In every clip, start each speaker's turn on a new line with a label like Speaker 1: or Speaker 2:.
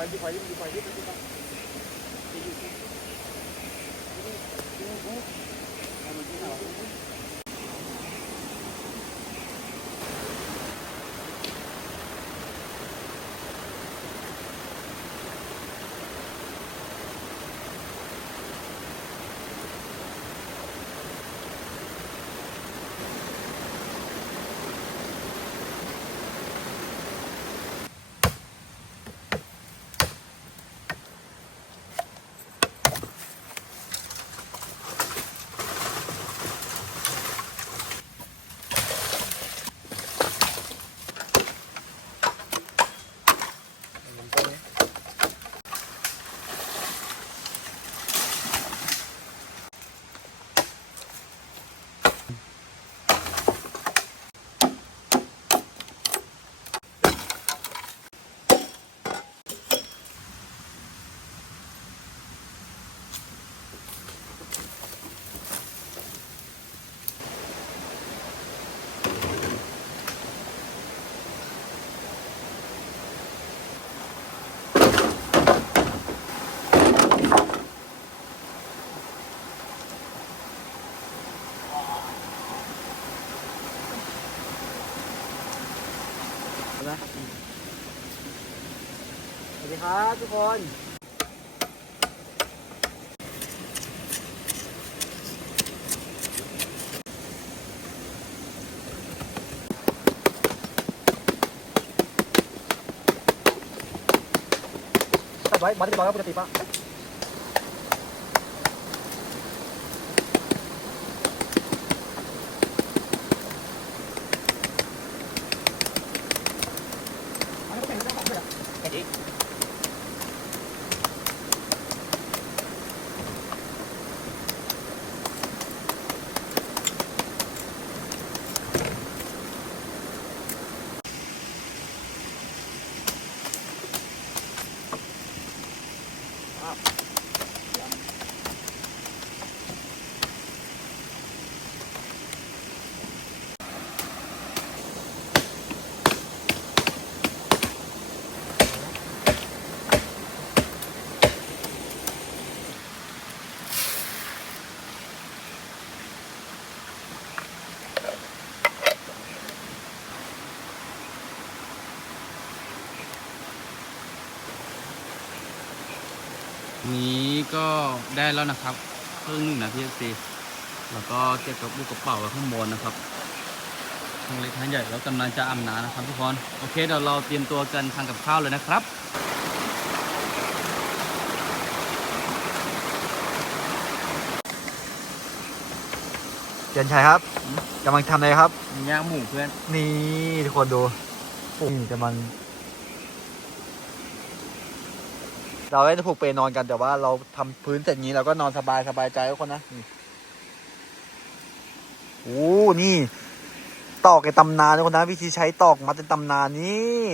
Speaker 1: อยดิคอยดิค ครับทุกคนตัดไว้มา กติปะ
Speaker 2: นี้ก็ได้แล้วนะครับครึ่งหนึ่งนะพี่ซีแล้วก็เก็บกับลูกกระเป๋าไว้ข้างบนนะครับทั้งเล็กทั้งใหญ่แล้วกำลังจะอาบน้ำนะครับทุกคนโอเคเดี๋ยวเราเตรียมตัวกันทำกับข้าวเลยนะครับ
Speaker 1: เจนชัยครับกำลังทำอะไรครับ
Speaker 2: ย่างหมูเพื่อน
Speaker 1: นี่ทุกคนดูนี่กำลัง เราได้ผูกเปนอนกันแต่ว่าเราทำพื้นเสร็จงี้เราก็นอนสบายสบายใจทุกคนนะนี่โอ้นี่ ตอกในตำนานทุกคนนะวิธีใช้ตอกมัดเป็นตำนานนี่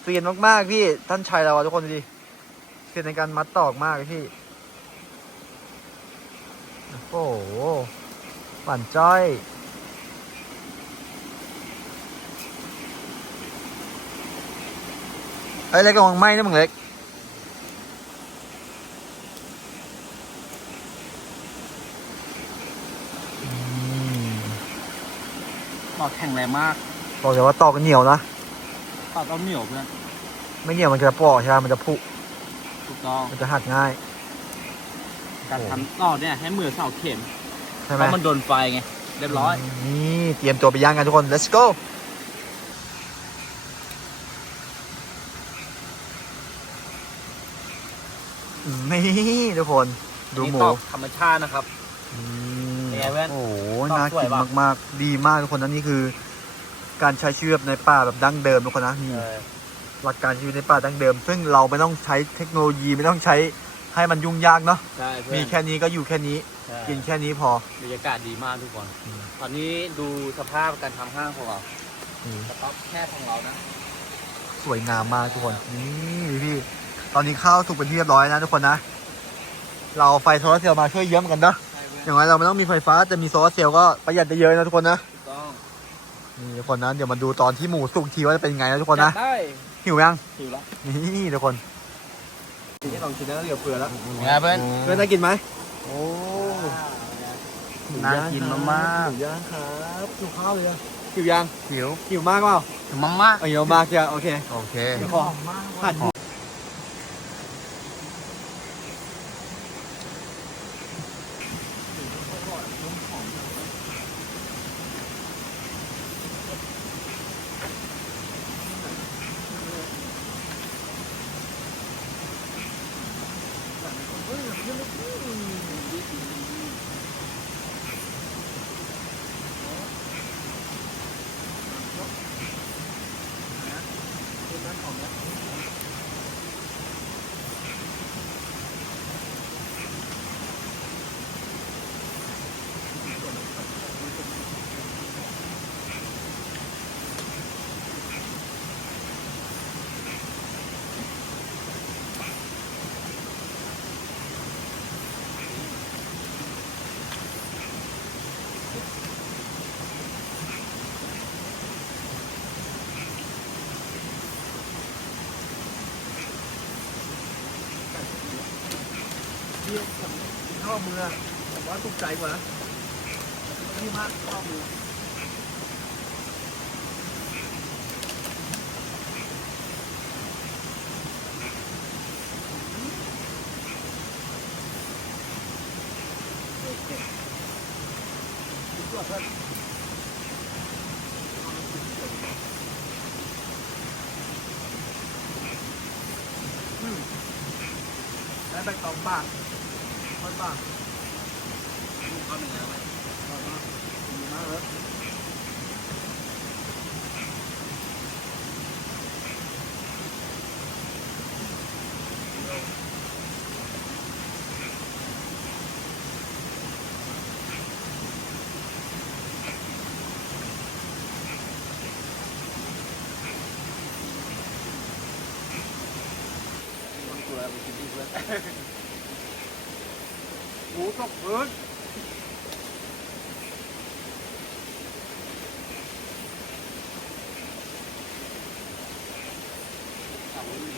Speaker 1: เซียนมากๆพี่ท่านชัยเราทุกคนดูดิเซียนในการมัดตอกมากพี่โอ้โหหวานจ้อยเอ้ยเล็กกำลังไหม้นะมึงเล็ก
Speaker 2: ตอกแข็งแรงมาก
Speaker 1: บอกเลยว่าตอกเหนียวนะ
Speaker 2: ตอกก็เหนียวเพื่อน
Speaker 1: ไม่เหนียวมันจะปอกใช่ไหมมันจะผุ
Speaker 2: ถูกต้อง
Speaker 1: มันจะหักง่าย
Speaker 2: การทำตอกเนี่ยให้มือเสาเข็ม
Speaker 1: ใช่
Speaker 2: เพ
Speaker 1: ไหม
Speaker 2: ราะมันโดนไฟไงเรียบร้อย
Speaker 1: นี่เตรียมตัวไปย่างกันทุกคน let's go นี่ทุกคน ดูหมู
Speaker 2: นี่ตอกธรรมชาตินะครับ
Speaker 1: อืม
Speaker 2: เป็น ไงเพื่อน
Speaker 1: โอ้โห
Speaker 2: ตอก
Speaker 1: น่า
Speaker 2: สวย
Speaker 1: กิน
Speaker 2: ปะ
Speaker 1: มากๆ ดีมากทุกคนนะนี่คือ การใช้ชีวิตในป่าแบบดั้งเดิมทุกคนนะนี่
Speaker 2: เออ
Speaker 1: หลักการชีวิตในป่าดั้งเดิม ซึ่งเราไม่ต้องใช้เทคโนโลยีไม่ต้องใช้ให้มันยุ่งยากเนาะ
Speaker 2: ใช่เพื่
Speaker 1: มี
Speaker 2: อน
Speaker 1: แค่นี้ก็อยู่แค่นี้
Speaker 2: ใช่
Speaker 1: กินแค่นี้พอ บ
Speaker 2: รรยากาศดีมากทุกคน
Speaker 1: อืม
Speaker 2: ตอนนี้ดูสภาพการทำห้างของเรา
Speaker 1: นี่
Speaker 2: สต็อกแค่ของเรานะ
Speaker 1: สวยงามมากทุกคนนี่พี่ ตอนนี้ข้าวสุกเป็นที่เรียบร้อยนะทุกคนนะ เราเอาไฟโซลาร์เซลล์มาช่วยเยี่ยมกันนะ
Speaker 2: ใช่เพื่อน
Speaker 1: อย่างไรเราไม่ต้องมีไฟฟ้าแต่มีโซลาร์เซลล์ก็ประหยัดได้เยอะนะทุกคนนะ
Speaker 2: ถูกต้อง
Speaker 1: นี่ทุกคนนะเดี๋ยวมาดูตอนที่หมูสุกทีว่าจะเป็นไงนะทุกคน
Speaker 2: จั
Speaker 1: นะ
Speaker 2: ดได้
Speaker 1: หิวยัง
Speaker 2: หิวแล้ว
Speaker 1: นี่ทุกคนนี่ลองกินแล้วเหลือเฟือแล้ว
Speaker 2: ไงเพื่อน
Speaker 1: เพื่อนน่ากินไหมโอ้
Speaker 2: น่ากินมาก
Speaker 1: หมูย่างครับหิวข้าวเลยอะหิวยัง
Speaker 2: ๆหิว
Speaker 1: หิวมากเปล่า
Speaker 2: หิวมาก
Speaker 1: เอาหิวมากจ้ะโอเค
Speaker 2: ๆโอเค
Speaker 1: เดี๋ยวขอผัด มือผมว่าถูกใจกว่านะนี่มากข้าวมือและใบตองบ้าง ค่อยบ้างดีมากเลย Thank you.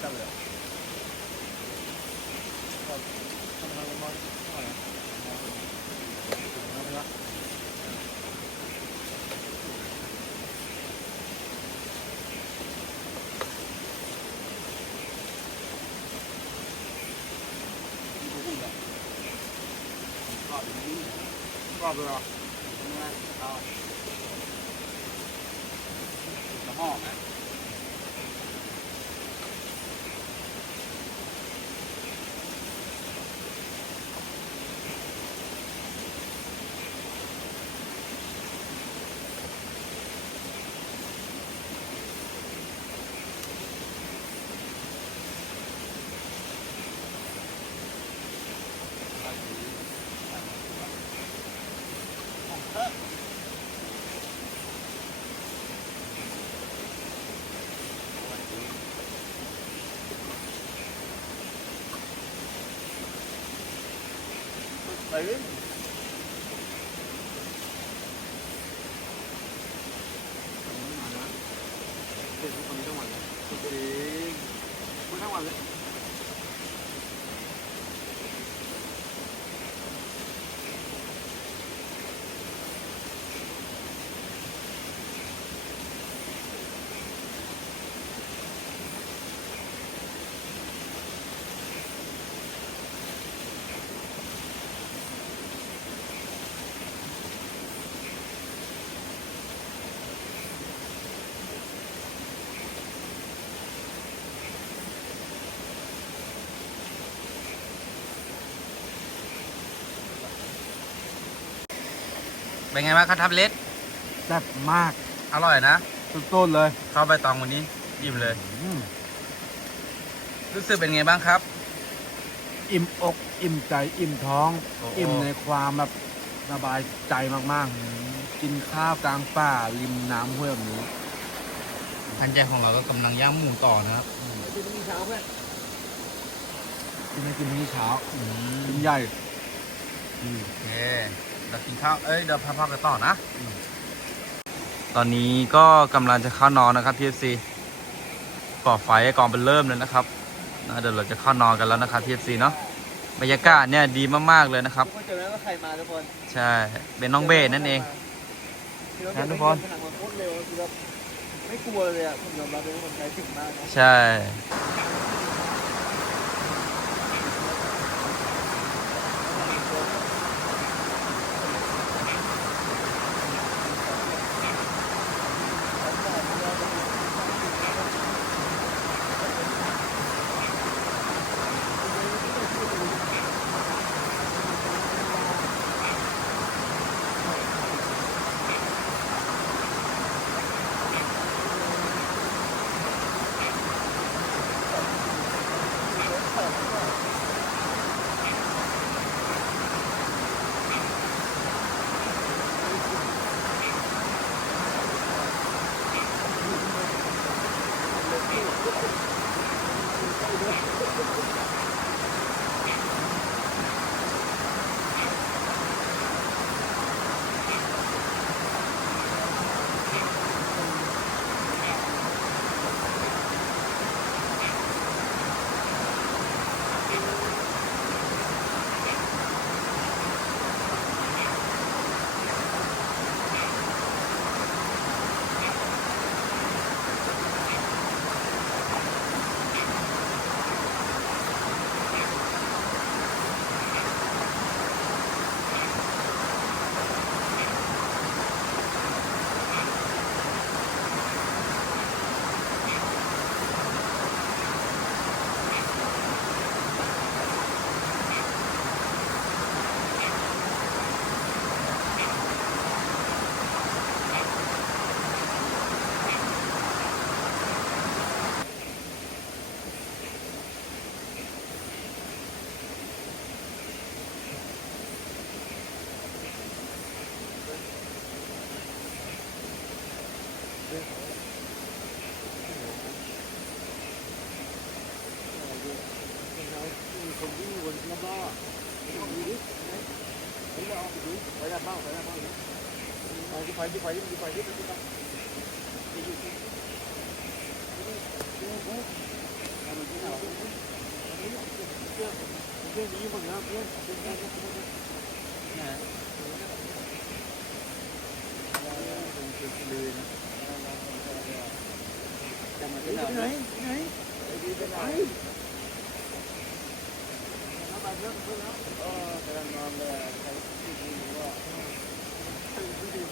Speaker 1: เอาจับเลยครับทำงานลงมาเท่าไหร่เอาไปละรอบเลยเหรอ
Speaker 2: ห้องนะ
Speaker 1: เดิ
Speaker 3: เด็กคนนี้ทั้งวันเลยจริงคุณทั้งวันเลย
Speaker 2: เป็นไงบ้างครับทับเล็ด
Speaker 3: แซ่บมาก
Speaker 2: อร่อยนะ
Speaker 3: สุดๆเลย
Speaker 2: ข้าวใบตองวันนี้อิ่มเลยรู้สึกเป็นไงบ้างครับ
Speaker 4: อิ่มอกอิ่มใจอิ่มท้อง
Speaker 2: โอ้โห
Speaker 4: อิ่มในความแบบสบายใจมากๆ กินข้าวกลางป่าริมน้ำห้วยแบบนี้
Speaker 2: พันใจของเราก็กำลังย่างหมูต่อนะครับ
Speaker 3: กินมื้อเช้าเพื่อน
Speaker 4: กินไม่กินที่เช้า
Speaker 2: อื
Speaker 4: กิน
Speaker 2: ม
Speaker 4: ใหญ่
Speaker 2: โอเค เรากินข้าว เอ้ย เดี๋ยวพักๆกันต่อนะ ตอนนี้ก็กำลังจะเข้านอนนะครับ TFC ก่อไฟให้กองเป็นเริ่มเลยนะครับนะเดี๋ยวเราจะเข้านอนกันแล้วนะครับ TFC เนาะ บรรยากาศเนี่ยดีมากๆเลยนะครับ
Speaker 3: ทุกคนเจอแล้วว่าใครมาทุกคน
Speaker 2: ใช่ เป็นน้องเบสนั่นเอง
Speaker 3: นะทุกคน หนังมันโคตรเร็วคือแบบไม่กลัวเลยอะผมยอมรับเลยว่าคนใจถึงมากนะ
Speaker 2: ใช่
Speaker 3: ไปที่ไฟที่ไฟที่ไฟที่ไฟที่ไฟเพื่อนนี้หมดนะ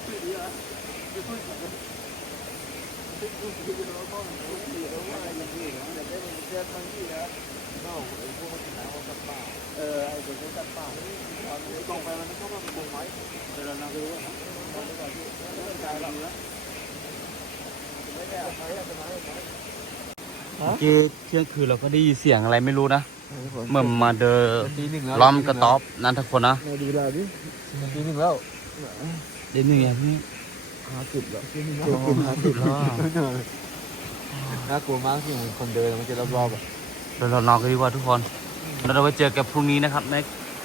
Speaker 3: เพื่อเพื่อนเพื่อนเพื่อนเนี่ยจะมาที่ไอ้คนที่ตัดป่าตอนนี้ตรงไปมันเข้ามาเป็นวงไม้เดี๋ยวเรานำไปดูว่าตอนนี้ก่อนที่เริ่มกายเราแล้วไม่ได้ใช้อะไรนะ
Speaker 2: เมื่อกี้เที่ยงคืนเราก็ได้ยินเสียงอะไรไม่รู้นะเหมือนมาเดิน
Speaker 3: ตีหนึ่งแล้
Speaker 2: อมกระต๊อบนั่นทุกคนนะ
Speaker 3: ราดูเวลดิตีหนึ่งแล้ว
Speaker 2: เดี๋ยวนี้ไงพี่
Speaker 3: ห้าสิบแล้วตีหนึ่ง
Speaker 2: โอ้โหห้าสิบแล้ว
Speaker 3: น่ากลัวมากที่คนเดินมันจะรอบๆอะ
Speaker 2: เดี๋ยวเรานอนกันดีกว่าทุกคนแล้วเราไปเจอกันพรุ่งนี้นะครับใน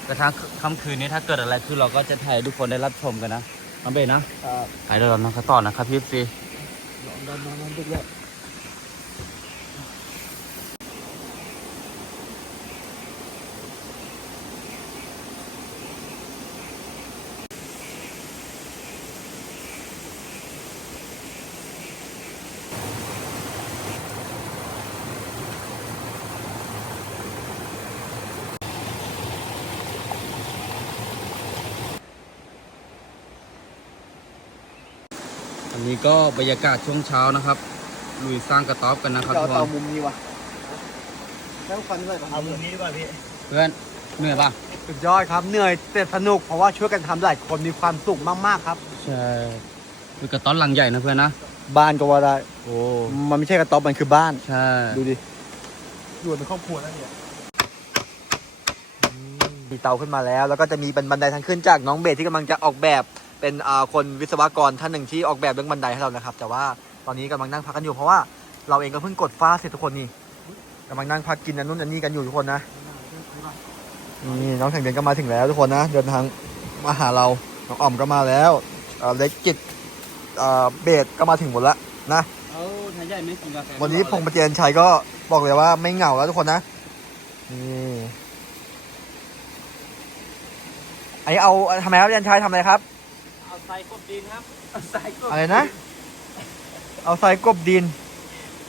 Speaker 2: กระทั่งค่ำคืนนี้ถ้าเกิดอะไรขึ้นเราก็จะถ่ายให้ทุกคนได้รับชมกันนะน้องเบนนะไปเดี๋ยวเรานะครับต่อนะครับพี่ซี
Speaker 1: ลองดันมาลองดึกเลย
Speaker 2: บรรยากาศช่วงเช้านะครับลุยสร้างกระต๊อบกันนะครับทุกค
Speaker 1: เราเอา
Speaker 2: น
Speaker 1: มุมนี้วะแล้วควันด้วยเอามุมนี้ดีกว่าพี่
Speaker 2: เพื่อนเหนื่อยป่ะ
Speaker 1: สุดยอดครับเหนื่อยแต่สนุกเพราะว่าช่วยกันทำหลายคนมีความสุขมากๆครับ
Speaker 2: ใช่คือกระต๊อบหลังใหญ่นะเพื่อนนะ
Speaker 1: บ้านก็ว่าได้
Speaker 2: โอ้
Speaker 1: มันไม่ใช่กระต๊อบมันคือบ้าน
Speaker 2: ใช่
Speaker 1: ดูดิอยู่เป็นครอบครัวแล้วเนี่ยมีเตาขึ้นมาแล้ว แล้วก็จะมีเป็นบันไดทางขึ้นจากน้องเบสที่กำลังจะออกแบบ เป็นอ่าคนวิศวกรท่านหนึ่งที่ออกแบบเรื่องบันไดให้เรานะครับ แต่ว่าตอนนี้กำลังนั่งพักกันอยู่เพราะว่าเราเองก็เพิ่งกดฟ้าเสร็จทุกคนนี่กำลังนั่งพักกินอันนู้นอันนี้กันอยู่ทุกคนนะนี่น้องแข่งเดือนก็มาถึงแล้วทุกคนนะเดินทางมาหาเราน้องอ่อมก็มาแล้วอ่าเล็กกิจอ่าเบสก็มาถึงหมดแล้วนะ
Speaker 2: เอาทายใหญ่ไม่กินกาแฟ
Speaker 1: วันนี้พงษ์ประเจนชัยก็บอกเลยว่าไม่เหงาแล้วทุกคนนะนี่ไอนนี้เอาทำไมครับประเจนชัยทำอะไรครับ
Speaker 2: เอา ใส่กบดินครับเอาใส่กบ
Speaker 1: อะไรนะ เอาทรายกลบดิน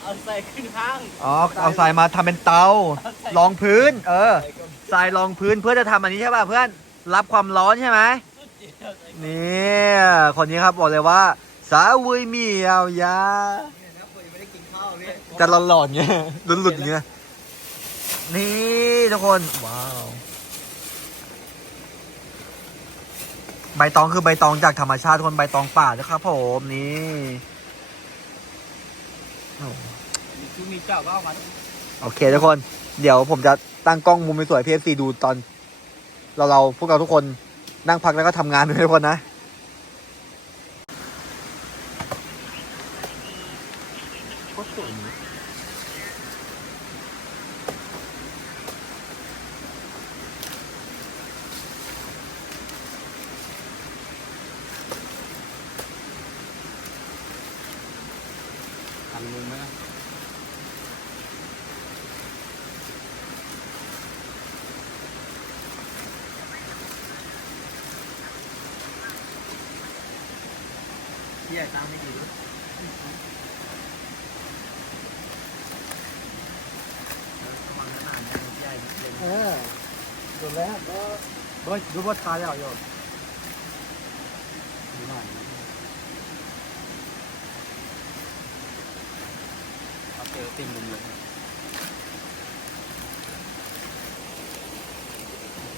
Speaker 2: เอาใส่ขึ้นข้าง
Speaker 1: อ๋อ เอาทรายมาทำเป็นเตารองพื้น เออ ทรายรองพื้นเพื่อจะทำอันนี้ใช่ป่ะเพื่อน รับความร้อนใช่ไหมนี่คนนี้ครับบอกเลยว่า สาวุยเหมียวยาจะหลอนๆเงี้ยหลุดๆเงี้ย นี่ทุกคน ว้าว ใบตองคือใบตองจากธรรมชาติทุกคนใบตองป่านะครับผมนี่
Speaker 2: คือมีเจ้าก็เอามา
Speaker 1: โอเคทุกคน เดี๋ยวผมจะตั้งกล้องมุมสวยพีเอฟซีดูตอน เราเราพวกเราทุกคนนั่งพักแล้วก็ทำงานด้วยทุกคนนะ พี่ใหญ่ตามไม่ดีเออดูแล้วก็ดูดูว่าทายแล้วโย
Speaker 2: ดูหน่อยเอาเจอติ่งลุงเลย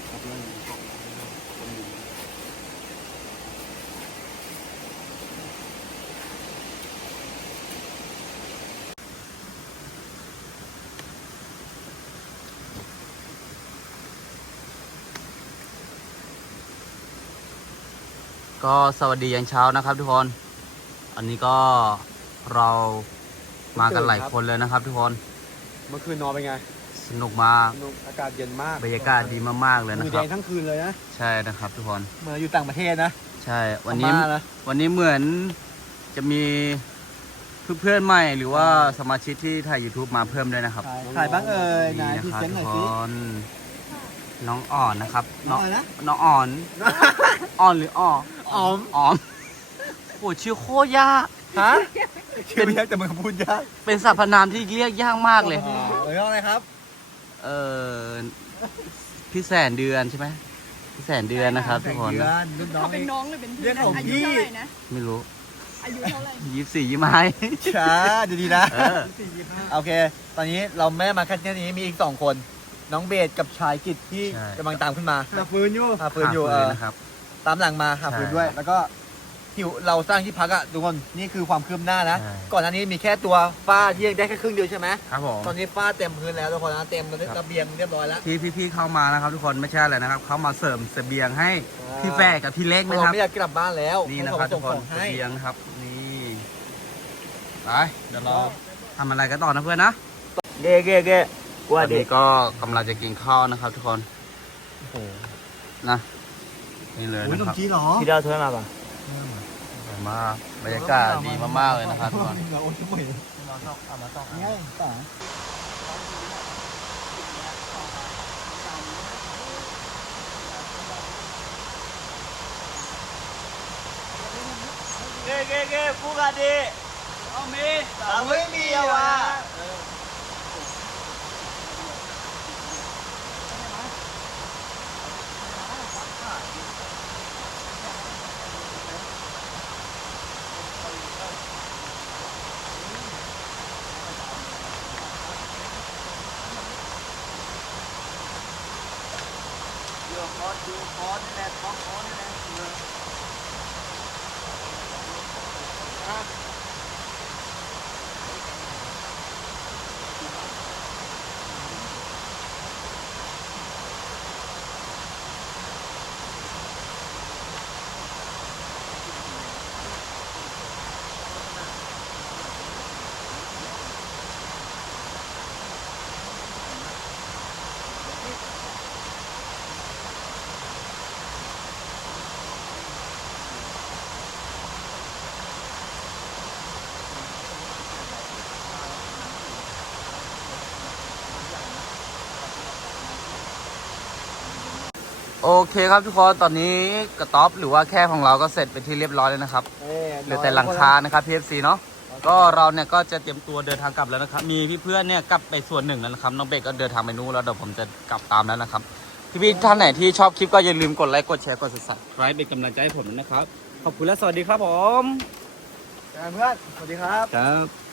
Speaker 2: ครับเรื่องของคนอยู่ ก็สวัสดียันเช้านะครับทุกคน อันนี้ก็เรามากันหลายคนเลยนะครับทุกคน
Speaker 1: เมื่อคืนนอนเป็นไง
Speaker 2: สนุกมาก
Speaker 1: สนุกอากาศเย็นมาก
Speaker 2: บรรยากาศดีมากๆเลยนะ
Speaker 1: มือ
Speaker 2: ค
Speaker 1: แด
Speaker 2: รับ
Speaker 1: งทั้งคืนเลยนะ
Speaker 2: ใช่นะครับทุกคน
Speaker 1: เหมือนอยู่ต่างประเทศนะ
Speaker 2: ใช่ วันนี้
Speaker 1: พม่านะ
Speaker 2: วันนี้เหมือนจะมีเพื่อนๆใหม่หรือว่าสมาชิกที่ถ่าย YouTube มาเพิ่มด้วยนะครับ
Speaker 1: ถ่ายบ้างเอ่ย
Speaker 2: นี่
Speaker 1: นาย
Speaker 2: นะ
Speaker 1: พรี
Speaker 2: ครับ
Speaker 1: เซนต์ห
Speaker 2: ทุ
Speaker 1: น่
Speaker 2: ก
Speaker 1: อย
Speaker 2: ค
Speaker 1: สิ
Speaker 2: นน้องอ่อนนะครับ
Speaker 1: น้
Speaker 2: น้
Speaker 1: อ
Speaker 2: องง
Speaker 1: อะไรนะ
Speaker 2: น้องอ่อน อ่อนหรืออ่อ
Speaker 1: ออม
Speaker 2: อ๋อมโอ้ชื่อโคตรยาก
Speaker 1: ฮะชื่อเรียกแต่มึงพูดยาก
Speaker 2: เป็นสรรพนามที่เรียกยากมากเลย
Speaker 1: เอออะไรครับ
Speaker 2: เออพี่แสนเดือนใช่ไหมพี่แสนเดือนนะครับทุกคน
Speaker 1: เดือนรุ่นน้อง
Speaker 5: เขาเป็นน้องหรือเป็นพี่
Speaker 1: เรียก
Speaker 5: นะ
Speaker 1: ของ
Speaker 5: อายุ
Speaker 1: พี่
Speaker 5: เท่าไหร่นะ
Speaker 2: ไม่รู้
Speaker 5: อายุเท่าไหร่
Speaker 2: ยี่สี่ยี่ไม้
Speaker 1: ช้าดีๆนะ
Speaker 2: เออ
Speaker 1: โอเค ตอนนี้เราไม่ได้มาแค่นี้มีอีกสองคน น้องเบสกับชายกิจที่
Speaker 2: ใช่
Speaker 1: กำลังตามขึ้นมาหาฟืนอยู่ หาฟืนอยู่
Speaker 2: หา
Speaker 1: เอ
Speaker 2: ฟืน
Speaker 1: อ
Speaker 2: นะครับ
Speaker 1: ตามหลังมาหาฟืน
Speaker 2: ใช่
Speaker 1: ด้วย แล้วก็ที่เราสร้างที่พักอะทุกคนนี่คือความคืบหน้านะ
Speaker 2: ใช่
Speaker 1: ก่อนหน้านี้มีแค่ตัวฝ้าที่ยังได้แค่ครึ่งเดียวใช่ไหม
Speaker 2: ครับผม
Speaker 1: ตอนนี้ฝ้าเต็มพื้นแล้วทุกคนนะเต็ม
Speaker 2: ครับ
Speaker 1: ระเบียงเรียบร้อยแล้ว
Speaker 2: ที่พี่ๆเข้ามานะครับทุกคนไม่ใช่อะไรนะครับเขามาเสริมเสบียงให้พี่แฝกกับพี่เล็ก
Speaker 1: เพราะ
Speaker 2: นะค
Speaker 1: เรา
Speaker 2: รับ
Speaker 1: ไม่อยากกลับบ้านแล้ว
Speaker 2: นี่นะครับ
Speaker 1: เขา
Speaker 2: ทุ
Speaker 1: ส่
Speaker 2: ก
Speaker 1: ง
Speaker 2: ค
Speaker 1: ข
Speaker 2: น
Speaker 1: อง
Speaker 2: เส
Speaker 1: ให้
Speaker 2: บียงนะครับนี่ไปเดี๋ยวเราทำอะไรกันต่อนะเพื่อนนะ
Speaker 1: เก้เก้เก้
Speaker 2: วันนี้ก็กำลังจะกินข้าวนะครับ ทุกคน
Speaker 1: โอ้โห
Speaker 2: นะ นี่เลย
Speaker 1: โอ้ย
Speaker 2: นะ
Speaker 1: ขน
Speaker 2: ค
Speaker 1: ม
Speaker 2: รับ
Speaker 1: จีนเหรอ
Speaker 5: พี่ดาวถ้วยมาป่ะ
Speaker 2: สวยมากบรรยากาศดีมากๆเลยนะครับทุกคน
Speaker 1: โอ้ยไม่ง่ายป่ะ
Speaker 5: เก้เก้เก้พูดกันดิเอามีเอาไม่มีอะวะ on, doing on, and that's on, and
Speaker 2: โอเคครับทุกคนตอนนี้กระต๊อบหรือว่าแค่ของเราก็เสร็จเป็นที่เรียบร้อยแล้วนะครับเหลือแต่หลังคานะครับ PFC เนาะก็เราเนี่ยก็จะเตรียมตัวเดินทางกลับแล้วนะครับ มีพี่เพื่อนเนี่ยกลับไปส่วนหนึ่งแล้วนะครับน้องเบกก็เดินทางไปนู้นแล้วเดี๋ยวผมจะกลับตามแล้วนะครับพี่ๆท่านไหนที่ชอบคลิปก็อย่าลืมกดไลค์กดแชร์กด subscribe เป็นกำลังใจให้ผมด้วยนะครับ ขอบคุณและสวัสดีครับผม
Speaker 1: เพื่อนสวัสดีครับ
Speaker 2: ครับ